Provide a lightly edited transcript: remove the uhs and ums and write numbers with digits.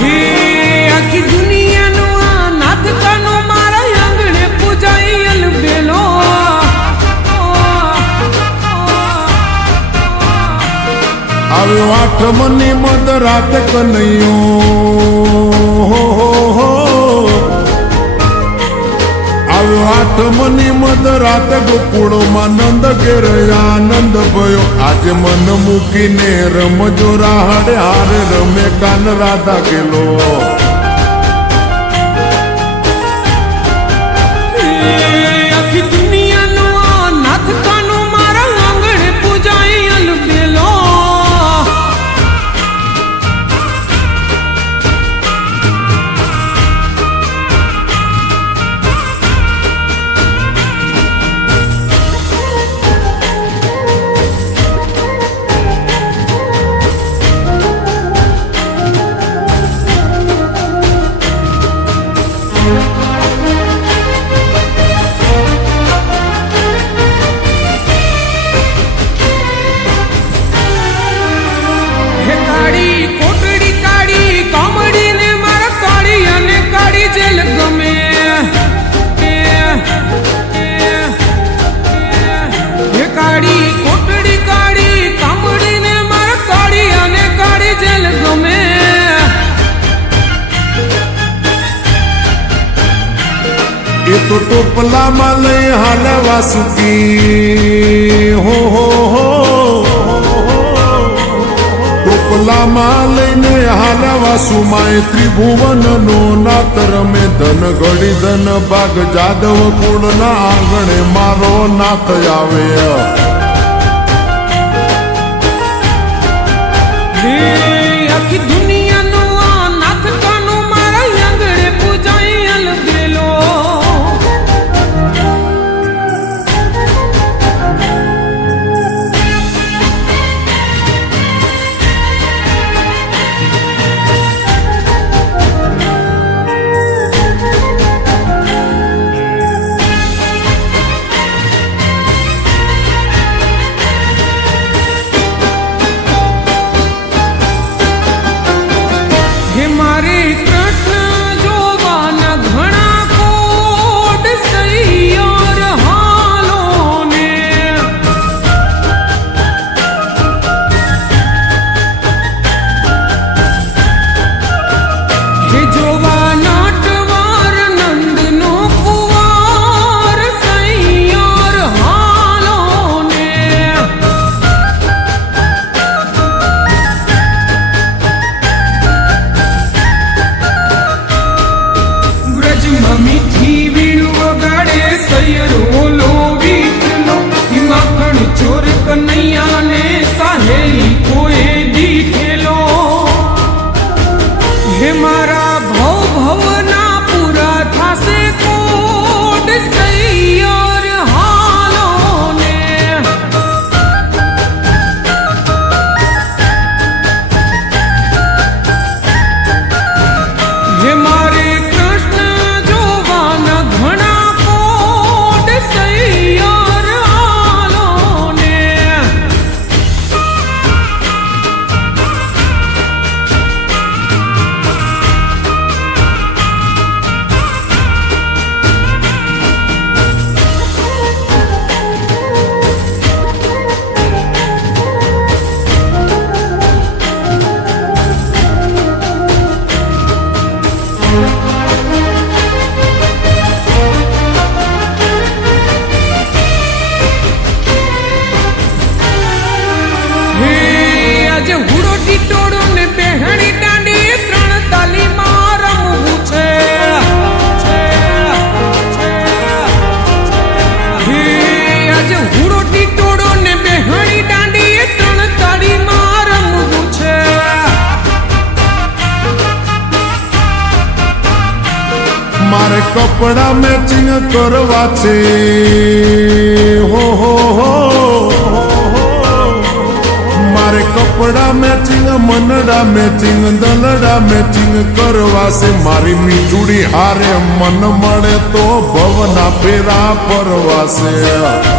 આખી દુનિયાનો આ નાથ કાનો મારા આંગણે પૂજાઈ અલબેલો આવ્યો આઠમની મદ રાત કનૈયો આવ્યો આઠમની મદ રાત ગોકુળમાં નંદ ઘેર આનંદ ભયો આજે મન મૂકીને રમજો રાહડે હારે રમે કાન રાધા કેલો આખી દુનિયાનો આ નાથ કાનો મારા આંગણે પૂજાઈ અલબેલો એ તો ટોપલામાં લઈ હાલે વાસુકી હો ટોપલામાં લઈને હાલે વાસુમાં ત્રિભુવનનો નાત રમે ધન ઘડી ધન ભાગ જાદવ કુળના આંગણે મારો નાથ આવે આખી દુનિયાનો આ નાથ કાનો મારા આંગણે પૂજાઈ અલબેલો મારે કૃષ્ણ જોવાના ઘણા કોટ સૈયાર હાલો ને હે જોવા નાટવાર નંદનો કુંવાર સૈયાર હાલો ને મીઠી વીણું વગાડે સૈયરો લો વીટલો માખણ ચોર કનૈયા ને સાહેલી કોએ દીઠેલો હે મારા ભવ ભવના પૂરા થાશે કોડ સૈયાર હાલો ને હે મારે ટોળો ને બેહણી દાંડી ત્રણ તાલીમાં રમવું છે આજે હુડોટી ટોળો ને બેહણી દાંડી ત્રણ તાળીમાં રમવું છે મારે કપડા મેચિંગ કરવા છે હો મારે કપડા મેચિંગ મનડા મેચિંગ દલડા મેચિંગ કરવા છે મારી મીઠુડી હારે મન મળે તો ભવના ફેરા ફરવા છે